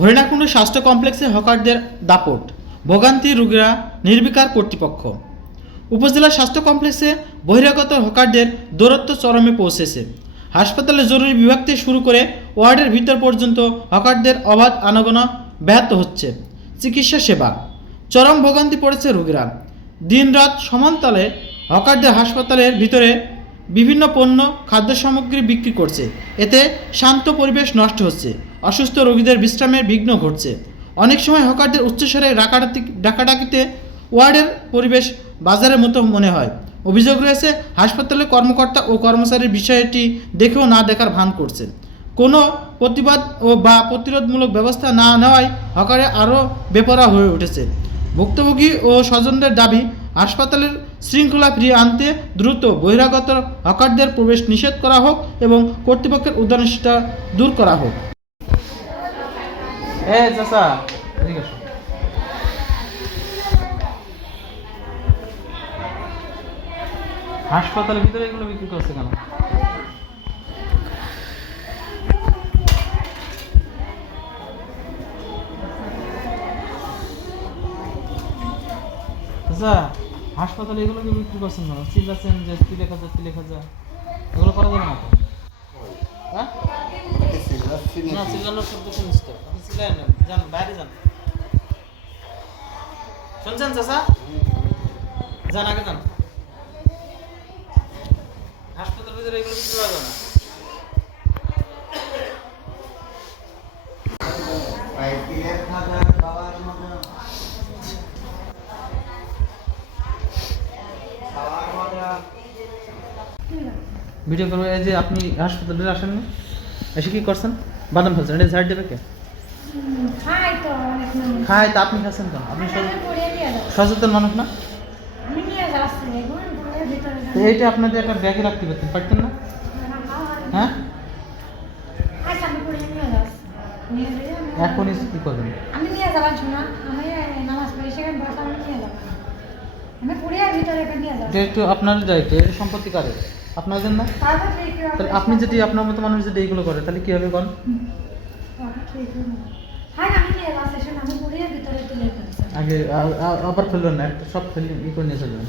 হরিণাকুণ্ড স্বাস্থ্য কমপ্লেক্সে হকারদের দাপট, ভোগান্তি রোগীরা নির্বিকার কর্তৃপক্ষ। উপজেলা স্বাস্থ্য কমপ্লেক্সে বহিরাগত হকারদের দূরত্ব চরমে পৌঁছেছে। হাসপাতালে জরুরি বিভাগ থেকে শুরু করে ওয়ার্ডের ভিতর পর্যন্ত হকারদের অবাধ আনাগোনা ব্যাহত হচ্ছে। চিকিৎসা সেবা, চরম ভোগান্তি পড়েছে রোগীরা। দিনরাত সমানতালে হকারদের হাসপাতালের ভিতরে বিভিন্ন পণ্য খাদ্য সামগ্রী বিক্রি করছে। এতে শান্ত পরিবেশ নষ্ট হচ্ছে। অসুস্থ রোগীদের বিশ্রামের বিঘ্ন ঘটছে। অনেক সময় হকারদের উচ্চস্বরে ডাকাডাকি ডাকাডাকিতে ওয়ার্ডের পরিবেশ বাজারের মতো মনে হয়। অভিযোগ রয়েছে, হাসপাতালের কর্মকর্তা ও কর্মচারীর বিষয়টি দেখেও না দেখার ভান করছে। কোনো প্রতিবাদ ও বা প্রতিরোধমূলক ব্যবস্থা না নেওয়ায় হকারে আরও বেপরা হয়ে উঠেছে। ভুক্তভোগী ও স্বজনদের দাবি, হাসপাতালের শৃঙ্খলা ফিরিয়ে আনতে দ্রুত বহিরাগত হকারদের প্রবেশ নিষেধ করা হোক এবং কর্তৃপক্ষের উদাসীনতা দূর করা হোক। এ, চাচা। হাসপাতালের ভিতরে এগুলো বিক্রি করছে কেন আচ্ছা হাসপাতালে এগুলো বিক্রি করছেন কেন চিল্লাচ্ছেন যে তিলে খাজা তিলে খাজা এগুলো করা যাবে না? হ্যাঁ? না চিল্লানোর শব্দ শুনিস তো। আপনি চিল্লায় না যান, বাইরে যান। শুনছেন চাষা যান, আগে যান। হাসপাতালের ভিতরে এগুলো কিছু করা না। ভিডিও করব এই যে আপনি হাসপাতালে আসেননি এসে কি করছেন? বাদাম ফেলছেন এটা ঝাড় দেবে কে? খাই তো খায় তা আপনি খাচ্ছেন তো আপনি সচেতন মানুষ না? এখন এইটা আপনাদের একটা ব্যাগে রাখতে পারতেন পারতেন না? হ্যাঁ? আচ্ছা কি করবেন? আমি নিয়ে যাবার শোনা আমি নামাজ পড়ি সেখানে বসে আমি নিয়ে যাব। আমি পড়িয়ে ভিতরে নিয়ে যাব এটা আপনার দায়িত্ব এটা সম্পত্তি কারের আপনাদের না। তাহলে আপনি যদি আপনার মতো মানুষ যদি এইগুলো করে তাহলে কি হবে কোন। হ্যাঁ আগে আবার ফেলবেন না সব ফেলবেন ই করে নিয়ে চলবেন